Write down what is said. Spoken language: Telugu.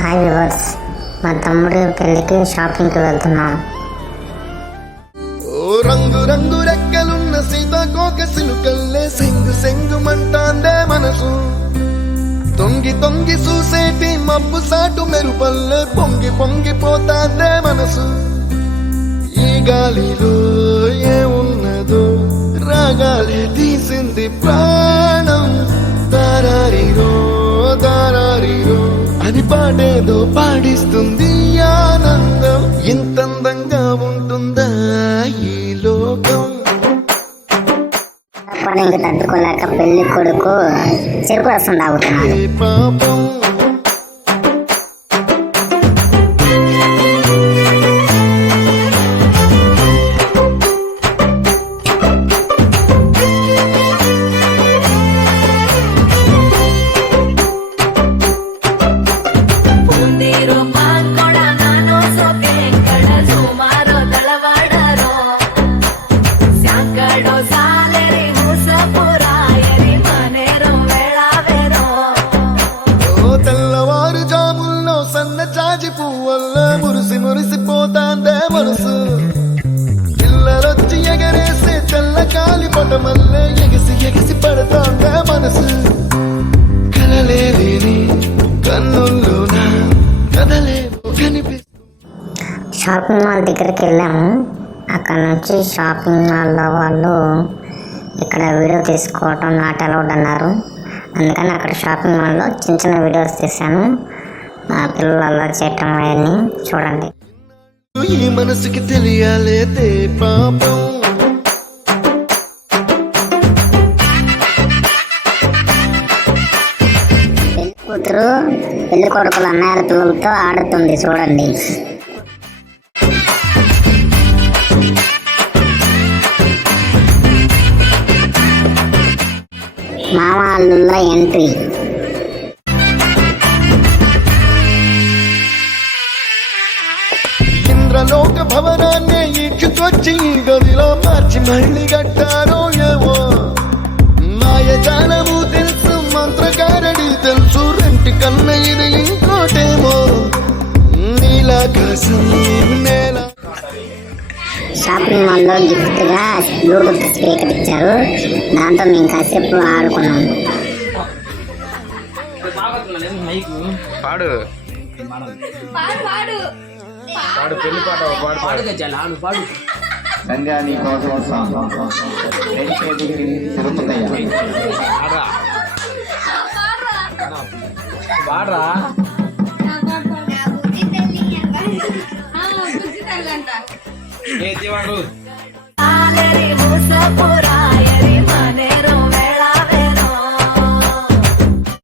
హాయ్ వ్యూవర్స్, మా తమ్ముడి పెళ్ళికి షాపింగ్కి వెళ్తున్నాం. ఓ రంగు రంగు రెక్కలున్న సీతాకోక సిలుకల్లే సెంగు సెంగు మంటాందే మనసు. తొంగి తొంగి చూసేటి మబ్బు సాటు మెరుపల్లే పొంగి పొంగిపోతాందే మనసు. ఈ గాలిలో ఏమున్నదో రాగాలే తీసింది ప్రాణం. దారారిరో దారారిరో అని పాడేదో పాడిస్తుంది ఆనందం. ఇంతందంగా ఉంటుందా ఈ లోకం. ఇంక తట్టుకోలేక పెళ్లి కొడుకు చెరుకు రసం తాగుతున్నాడు. ఏ పాపం తెల్లవారుజాముల్లో సన్న జాజి పువ్వల్ల మురిసి మురిసిపోతాందే మనసు. పిల్లలొచ్చి ఎగరేసే తెల్ల కాలి పటమల్లే ఎగిసి ఎగిసి పడతాందే మనసు. కలలేని కన్నుల్లోన కదలేమో కనిపిస్తు. షాపింగ్ మాల్ దగ్గరికి వెళ్ళాము. అక్కడ నుంచి షాపింగ్ మాల్లో వాళ్ళు ఇక్కడ వీడియో తీసుకోవటం నాట్ అలౌడ్ అన్నారు. అందుకని అక్కడ షాపింగ్ మాల్లో చిన్న చిన్న వీడియోస్ తీశాను. మా పిల్లలు అల్లరి చేయటం అవన్నీ చూడండి. ఈ మనసుకి తెలియాలేదే పాపం. పెళ్లి కూతురు పెళ్లి కొడుకుల అన్నయ్యల పిల్లలతో ఆడుతుంది చూడండి. మామ అల్లుళ్ళ ఎంట్రీ. ఇంద్రలోక భవనాన్ని ఈడ్చుకొచ్చి గదిలో మార్చి మళ్ళీ కట్టారో ఏమో. మాయజాలము తెలుసు, మంత్రకారడి తెలుసు, రెంటి కన్న ఇది ఇంకోటేమో. నీలాకాశం నేల. షాపింగ్ మాల్లో గిఫ్ట్గా బ్లూటూత్ స్పీకర్ ఇచ్చారు. దాంతో మేము కాసేపు ఆడుకున్నాము. పాడు పాడు పెళ్లి పాట పాడు పాడు పాడు. సంధ్యా నీ కోసం తిరుగుతున్నాయా పాడరా ఏ జీవాడు